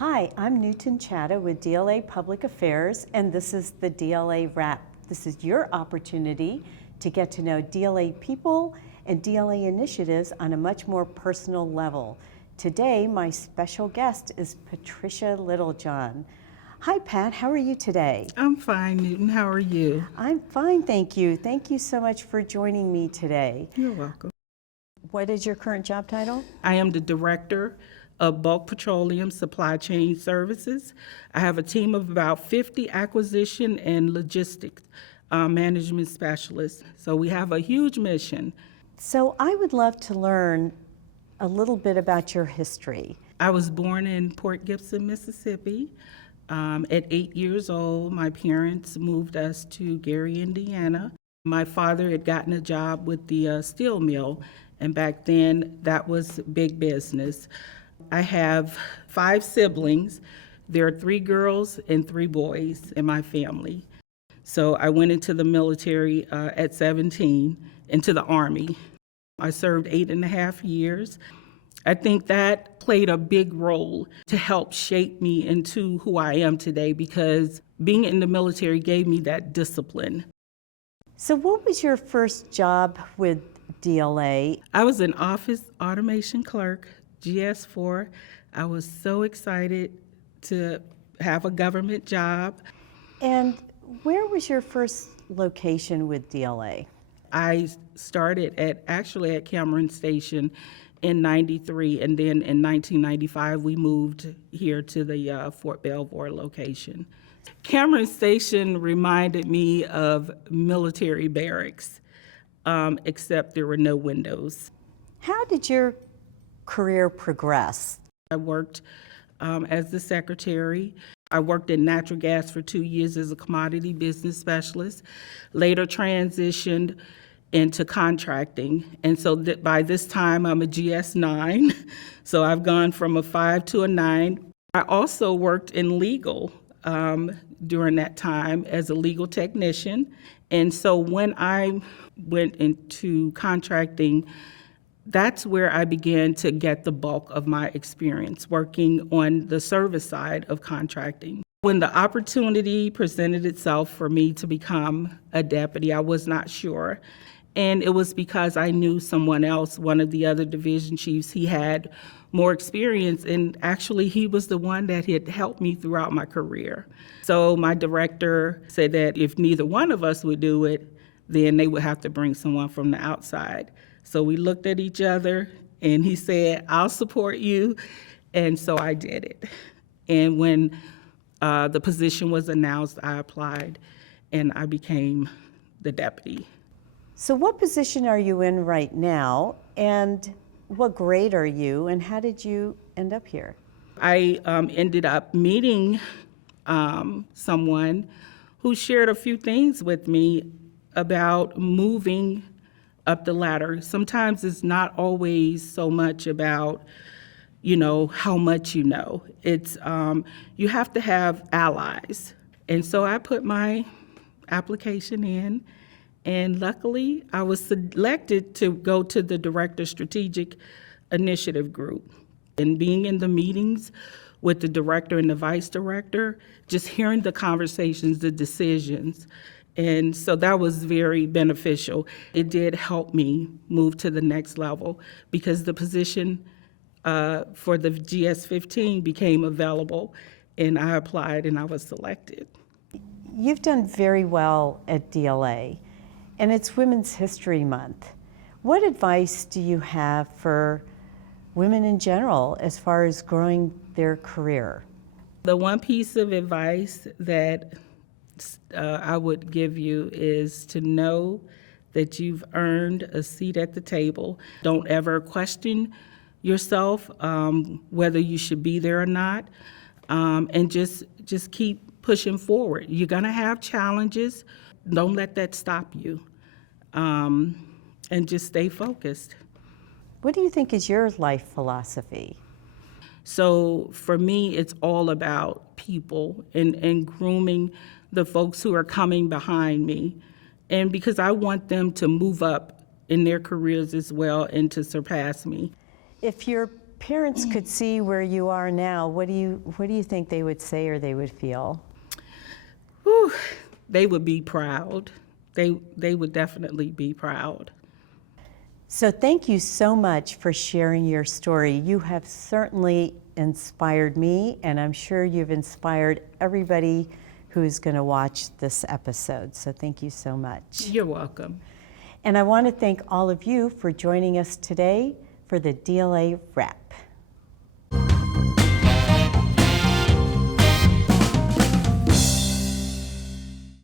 Hi, I'm Newton Chatta with DLA Public Affairs, and this is the DLA Rap. This is your opportunity to get to know DLA people and DLA initiatives on a much more personal level. Today, my special guest is Patricia Littlejohn. Hi, Pat. How are you today? I'm fine, Newton. How are you? I'm fine, thank you. Thank you so much for joining me today. You're welcome. What is your current job title? I am the Director of Bulk Petroleum Supply Chain Services. I have a team of about 50 acquisition and logistics management specialists. So we have a huge mission. So I would love to learn a little bit about your history. I was born in Port Gibson, Mississippi. At 8 years old, my parents moved us to Gary, Indiana. My father had gotten a job with the steel mill, and back then that was big business. I have 5 siblings. There are 3 girls and 3 boys in my family. So I went into the military at 17, into the Army. I served 8.5 years. I think that played a big role to help shape me into who I am today, because being in the military gave me that discipline. So what was your first job with DLA? I was an office automation clerk, GS4. I was so excited to have a government job. And where was your first location with DLA? I started at Cameron Station in '93, and then in 1995 we moved here to the Fort Belvoir location. Cameron Station reminded me of military barracks, except there were no windows. How did your career progress? I worked as the secretary. I worked in natural gas for 2 years as a commodity business specialist, later transitioned into contracting. And so by this time, I'm a GS9. So I've gone from a 5 to a 9. I also worked in legal during that time as a legal technician. And so when I went into contracting, that's where I began to get the bulk of my experience working on the service side of contracting. When the opportunity presented itself for me to become a deputy, I was not sure. And it was because I knew someone else, one of the other division chiefs. He had more experience, and actually he was the one that had helped me throughout my career. So my director said that if neither one of us would do it, then they would have to bring someone from the outside. So we looked at each other, and he said, "I'll support you." And so I did it. And when the position was announced, I applied, and I became the deputy. So what position are you in right now, and what grade are you, and how did you end up here? I ended up meeting someone who shared a few things with me about moving up the ladder. Sometimes it's not always so much about, how much you know. It's you have to have allies. And so I put my application in, and luckily I was selected to go to the Director Strategic Initiative Group. And being in the meetings with the director and the vice director, just hearing the conversations, the decisions. And so that was very beneficial. It did help me move to the next level, because the position for the GS-15 became available, and I applied and I was selected. You've done very well at DLA, and it's Women's History Month. What advice do you have for women in general as far as growing their career? The one piece of advice that I would give you is to know that you've earned a seat at the table. Don't ever question yourself whether you should be there or not, and just keep pushing forward. You're gonna have challenges. Don't let that stop you, and just stay focused. What do you think is your life philosophy? So for me, it's all about people and grooming the folks who are coming behind me, and because I want them to move up in their careers as well and to surpass me. If your parents could see where you are now, what do you think they would say or they would feel? Whew, they would be proud. They would definitely be proud. So thank you so much for sharing your story. You have certainly inspired me, and I'm sure you've inspired everybody who's going to watch this episode. So thank you so much. You're welcome. And I want to thank all of you for joining us today for the DLA Rap.